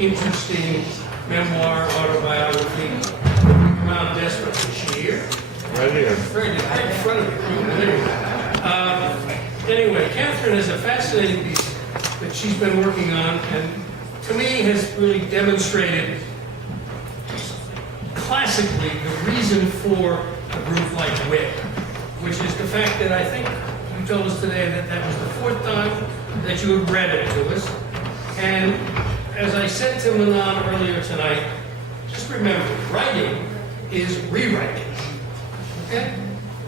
interesting memoir, autobiography. Come out desperately. Is she here? Right here. Right in front of you. There you go. Anyway, Kathryn has a fascinating piece that she's been working on, and to me has really demonstrated classically the reason for a group like WIT, which is the fact that I think you told us today that that was the fourth time that you had read it to us. And as I said to Manon earlier tonight, just remember, writing is rewriting. Okay?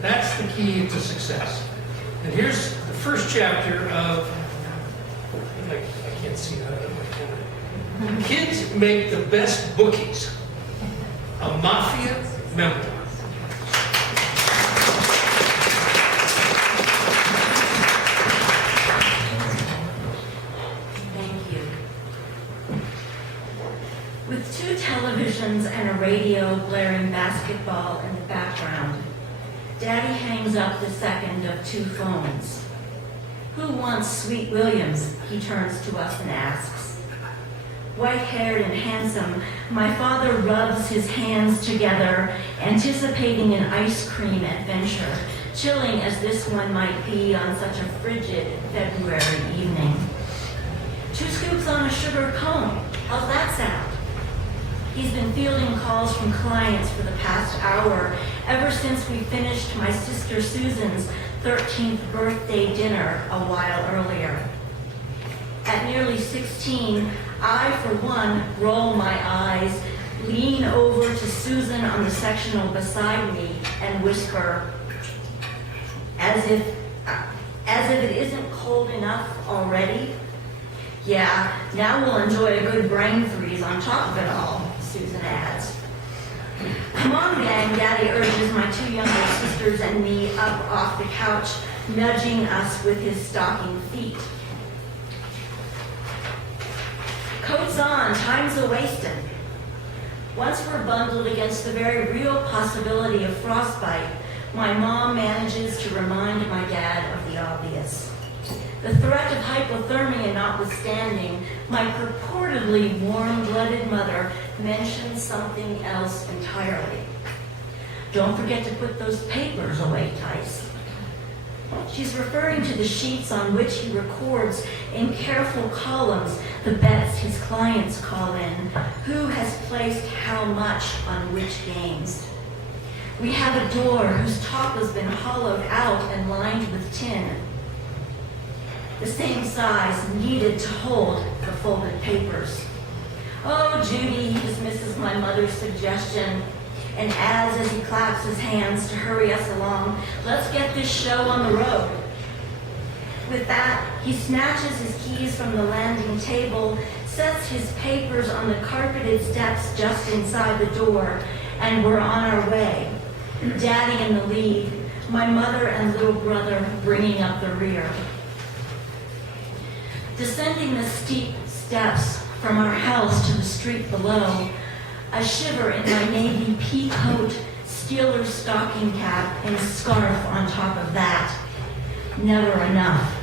That's the key to success. And here's the first chapter of, I can't see that. Kids Make the Best Bookies, a mafia memoir. Thank you. With 2 televisions and a radio blaring basketball in the background, Daddy hangs up the second of 2 phones. Who wants Sweet Williams? He turns to us and asks. White-haired and handsome, my father rubs his hands together, anticipating an ice cream adventure, chilling as this one might be on such a frigid February evening. 2 scoops on a sugar cone. How's that sound? He's been fielding calls from clients for the past hour, ever since we finished my sister Susan's 13th birthday dinner a while earlier. At nearly 16, I, for one, roll my eyes, lean over to Susan on the sectional beside me, and whisper, as if it isn't cold enough already. Yeah, now we'll enjoy a good brain freeze on top of it all, Susan adds. Come on, gang, Daddy urges my 2 younger sisters and me up off the couch, nudging us with his stocking feet. Coats on, time's a-wastin'. Once we're bundled against the very real possibility of frostbite, my mom manages to remind my dad of the obvious. The threat of hypothermia notwithstanding, my purportedly warm-blooded mother mentions something else entirely. Don't forget to put those papers away, Tice. She's referring to the sheets on which he records in careful columns the bets his clients call in, who has placed how much on which games. We have a door whose top has been hollowed out and lined with tin, the same size needed to hold the folded papers. Oh, Judy, he dismisses my mother's suggestion and adds as he claps his hands to hurry us along, let's get this show on the road. With that, he snatches his keys from the landing table, sets his papers on the carpeted steps just inside the door, and we're on our way. Daddy in the lead, my mother and little brother bringing up the rear. Descending the steep steps from our house to the street below, a shiver in my navy pea coat, Steeler stocking cap, and scarf on top of that. Never enough.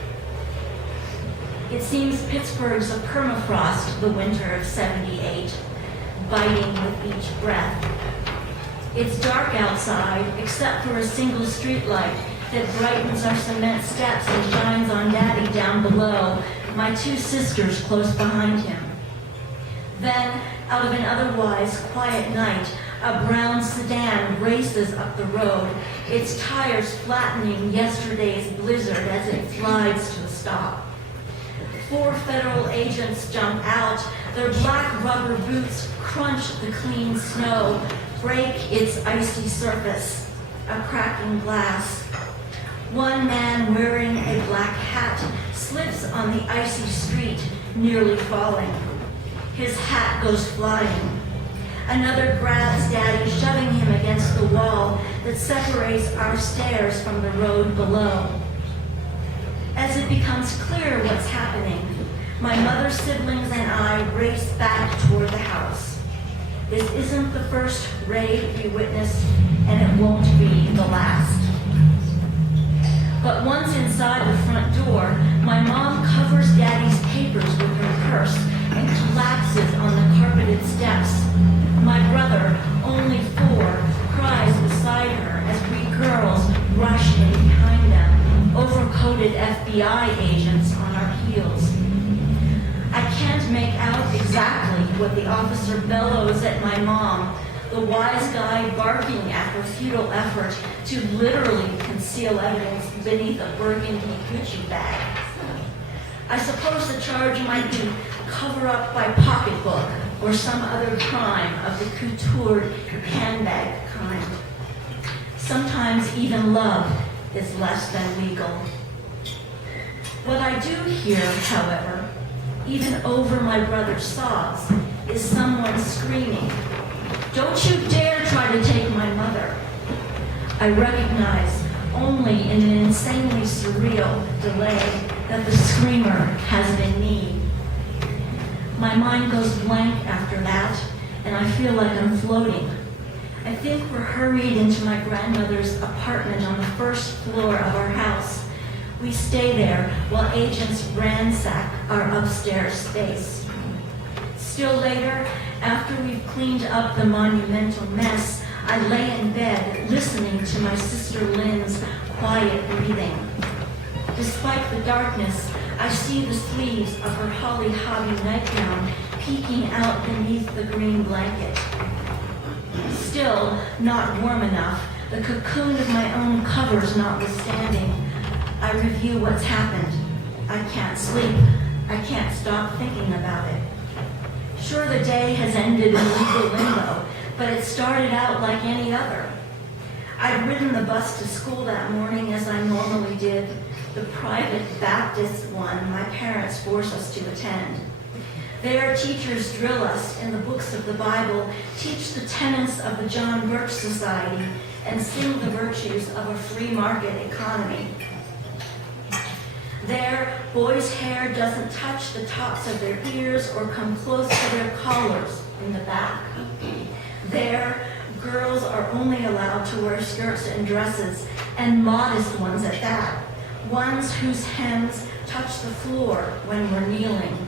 It seems Pittsburgh's a permafrost the winter of '78, biting with each breath. It's dark outside, except for a single streetlight that brightens our cement steps and shines on Daddy down below, my 2 sisters close behind him. Then, out of an otherwise quiet night, a brown sedan races up the road, its tires flattening yesterday's blizzard as it slides to a stop. 4 federal agents jump out, their black rubber boots crunch the clean snow, break its icy surface, a cracking glass. One man wearing a black hat slips on the icy street, nearly falling. His hat goes flying. Another grabs Daddy, shoving him against the wall that separates our stairs from the road below. As it becomes clear what's happening, my mother's siblings and I race back toward the house. This isn't the first raid we witnessed, and it won't be the last. But once inside the front door, my mom covers Daddy's papers with her purse and collapses on the carpeted steps. My brother, only 4, cries beside her as we girls rush in behind them, overcoated FBI agents on our heels. I can't make out exactly what the officer bellows at my mom, the wise guy barking at her futile effort to literally conceal evidence beneath a burgundy Gucci bag. I suppose the charge might be cover-up by pocketbook or some other crime of the coutoured handbag kind. Sometimes even love is less than legal. What I do hear, however, even over my brother's sobs, is someone screaming, "Don't you dare try to take my mother." I recognize only in an insanely surreal delay that the screamer has been me. My mind goes blank after that, and I feel like I'm floating. I think we're hurried into my grandmother's apartment on the first floor of our house. We stay there while agents ransack our upstairs space. Still later, after we've cleaned up the monumental mess, I lay in bed listening to my sister Lynn's quiet breathing. Despite the darkness, I see the sleeves of her holly hobby nightgown peeking out beneath the green blanket. Still not warm enough, the cocoon of my own covers notwithstanding, I review what's happened. I can't sleep. I can't stop thinking about it. Sure, the day has ended in legal limbo, but it started out like any other. I'd ridden the bus to school that morning as I normally did, the private Baptist one my parents forced us to attend. There, teachers drill us in the books of the Bible, teach the tenets of the John Birch Society, and sing the virtues of a free market economy. There, boys' hair doesn't touch the tops of their ears or come close to their collars in the back. There, girls are only allowed to wear skirts and dresses, and modest ones at that, ones whose hems touch the floor when we're kneeling.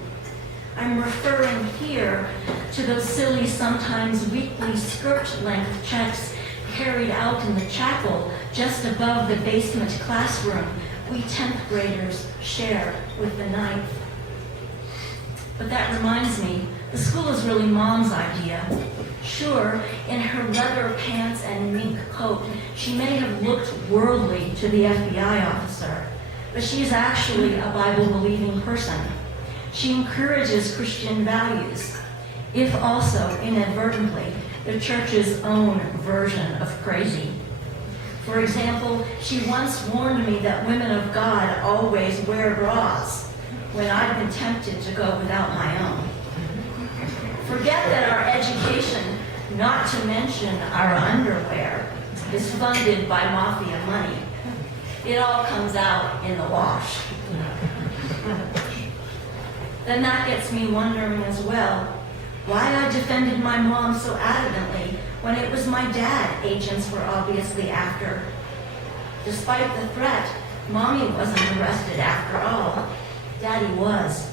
I'm referring here to those silly, sometimes weekly skirt-length checks carried out in the chapel just above the basement classroom we 10th graders share with the 9th. But that reminds me, the school is really Mom's idea. Sure, in her leather pants and mink coat, she may have looked worldly to the FBI officer, but she's actually a Bible-believing person. She encourages Christian values, if also inadvertently the church's own version of crazy. For example, she once warned me that women of God always wear bras, when I've been tempted to go without my own. Forget that our education, not to mention our underwear, is funded by mafia money. It all comes out in the wash. Then that gets me wondering as well, why I defended my mom so adamantly when it was my dad agents were obviously after. Despite the threat, Mommy wasn't arrested after all. Daddy was.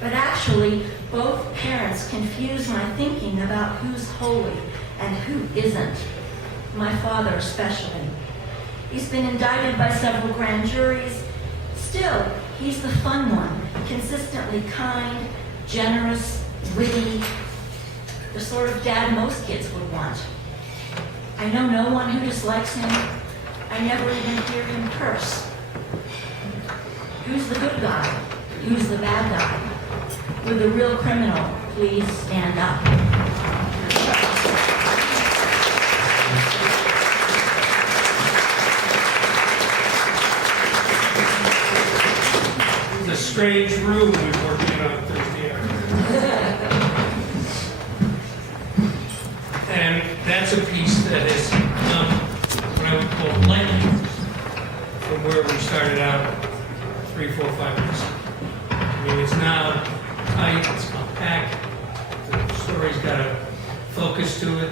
But actually, both parents confuse my thinking about who's holy and who isn't. My father especially. He's been indicted by several grand juries. Still, he's the fun one, consistently kind, generous, witty, the sort of dad most kids would want. I know no one who dislikes him. I never even hear him curse. Who's the good guy? Who's the bad guy? Would the real criminal please stand up? It's a strange room we're working in on Thursday afternoon. And that's a piece that has come, what I would call lightly, from where we started out 3, 4, 5 years ago. I mean, it's now tight, it's compact, the story's got a focus to it.